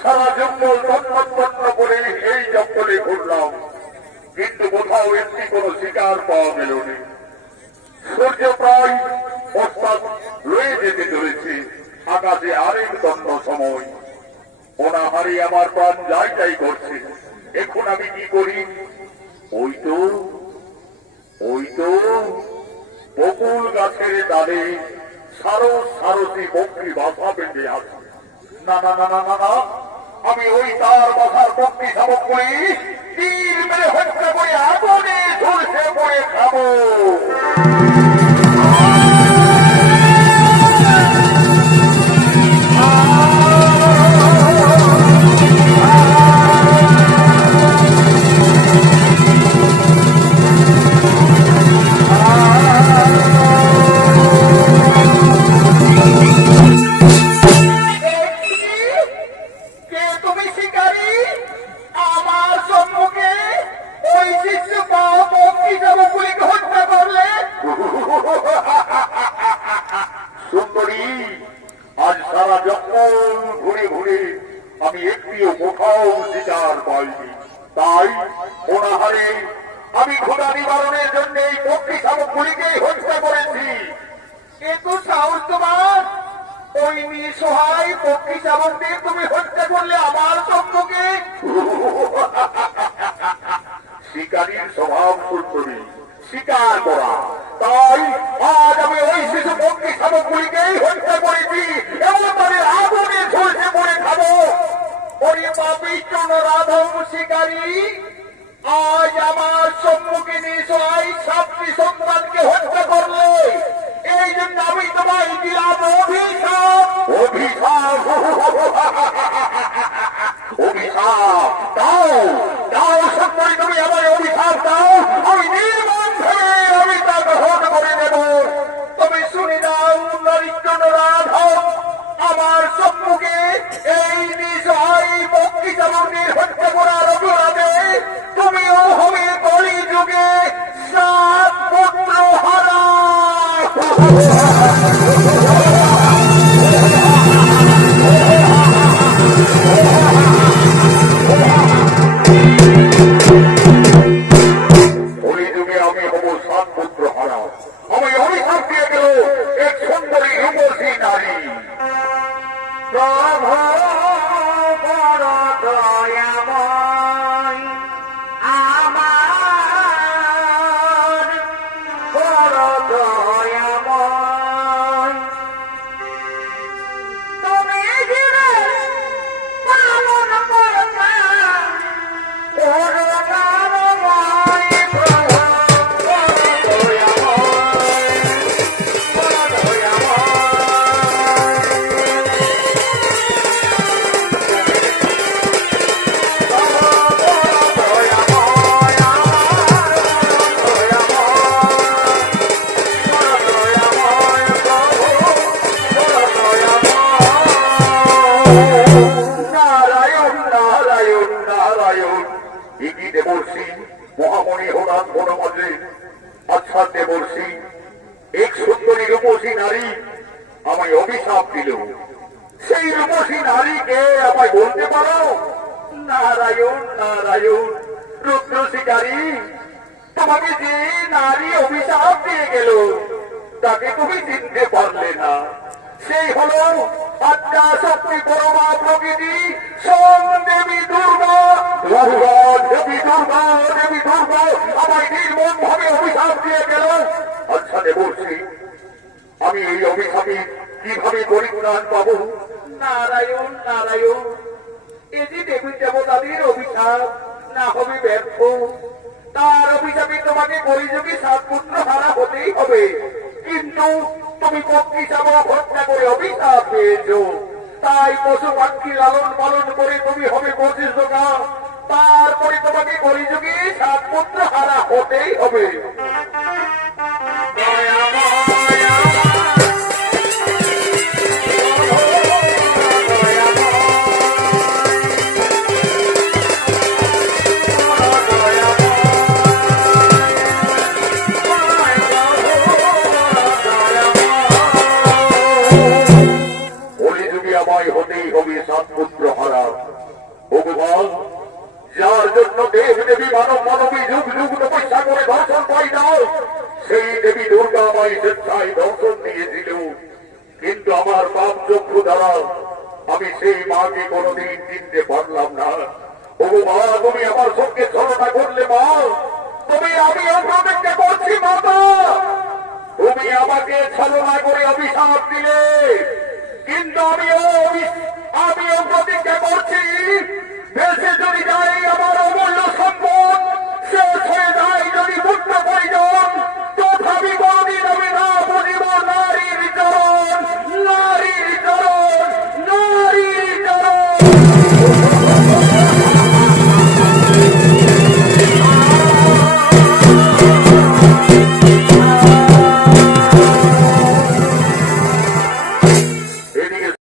সারা জঙ্গল তন্ন করে এই জঙ্গলে ঘুরলাম, কিন্তু কোথাও একটি কোনো শিকার পাওয়া গেল না। সূর্য প্রায় অস্তাদ রয়ে যেতে চলেছে, আকাশে আরেক দণ্ড সময়। অনাহারে আমার প্রাণ যাই করছে। এখন আমি কি করি? ওই তো বকুল গাছের ডালে সারসী পক্ষী বাসা বেঁধে আছে। না না না না না না, আমি ওই তার বাসার পক্ষী শাবক করি, তীর মেরে হত্যা করে আগুনে ঝলসে পড়ে খাবো। সুন্দরী, আজ সারা জঙ্গল ঘুরে ঘুরে আমি একটিও কোথাও শিকার পাইনি। তাই অনাহারে আমি ক্ষুধা নিবারণের জন্য এই পক্ষী শাবকগুলিকেই হত্যা করেছি। কিন্তু সাহস তোমার, ওই নিঃসহায় পক্ষী শাবকদের তুমি হত্যা করলে আমার সম্মুখে। শিকারীর স্বভাব সুন্দরী, শিকার করা। তাই আজ আমি ওই শিশু পক্ষী শাবকগুলিকেই হত্যা করেছি এবং তাদের আগুনে ঝলসে পড়ে খাবো। ওরে পাপিষ্ঠ নরাধম শিকারী, আজ আমার সম্মুখে নিঃসহায় 7টি সন্তানকে হত্যা করলে, এই জন্য আমি তোমায় দিলাম অভিশাপ। অভিশাপ? অভিশাপ দাও, দাও সুন্দরী, তুমি আমার অভিশাপ দাও। আমি নির্মম ভাবে আমি তা গ্রহণ করে নেব। তুমি শুনে দাও নরিষ্ঠ নরাধম, আমার সম্মুখে এই নিঃসহায় পক্ষী শাবকদের হত্যা করার অপরাধে তুমিও হবে কলিযুগে 7 পুত্র হারা। কলিযুগে আমি হব 7 পুত্র হারা। আমি অভিশাপ দিয়ে গেল এক সুন্দরী রূপসী নারী। প্রভু বড় দয়াময়, আমার বড় দয়াময়, তুমি দিলে পালন করতা করুণাময়। প্রভু বড় দয়াময়, বড় দয়াময়, নারায়ণ নারায়ণ নারায়ণ। ইতি দেবর্ষি মহামণি হঠাৎ বনমধ্যে। আচ্ছা দেবর্ষি, এক সুন্দরী রূপসী নারী আমায় অভিশাপ দিল। সেই রূপসী নারীকে আমায় বলতে পারো? নারায়ণ নারায়ণ। রুদ্র শিকারী, তোমাকে যে নারী অভিশাপ দিয়ে গেল তাকে তুমি চিনতে পারলে না। সেই হলো আত্মা শক্তি পরমা প্রকৃতি সোম দেবী দুর্গা। দুর্গা দেবী, দুর্গা দেবী, দুর্গা আমায় নির্মম ভাবে অভিশাপ দিয়ে গেল। আচ্ছা দেবর্ষি, আমি এই অভিশাপে কিভাবে পরিত্রাণ পাবো? নারায়ণ নারায়ণ, এই যে দেবী দেবতাদের অভিশাপ না হবে ব্যর্থ। তার অভিশাপে তোমাকে কলিযুগে 7 পুত্র হারা হতেই হবে। কিন্তু তুমি পক্ষী শাবক হত্যা করে অভিশাপ পেয়েছো, তাই পশু পাখি লালন পালন করে তুমি হবে প্রতিষ্ঠা। তারপরে তোমাকে কলিযুগে 7 পুত্র হারা হতেই হবে। আমায় হতেই হবে সাত পুত্র হারা। ভগবান, যার জন্য দেব দেবী মানব মানবী যুগ যুগ তপস্যা করে দর্শন পাই দাও, সেই দেবী দুর্গা আমায় স্বেচ্ছায় দর্শন দিয়েছিল, কিন্তু আমার পাপ চক্ষু দ্বারা আমি সেই মাকে কোনদিন চিনতে পারলাম না। ওগো মা, তুমি আমার সঙ্গে ছলনা করলে মা, তুমি আমি অপ্রতিজ্ঞা করছি মাতা, তুমি আমাকে ছলনা করে অভিশাপ দিলে, কিন্তু আমিও প্রতিজ্ঞা করছি, দেশে যদি যাই আমার অমূল্য সম্পদ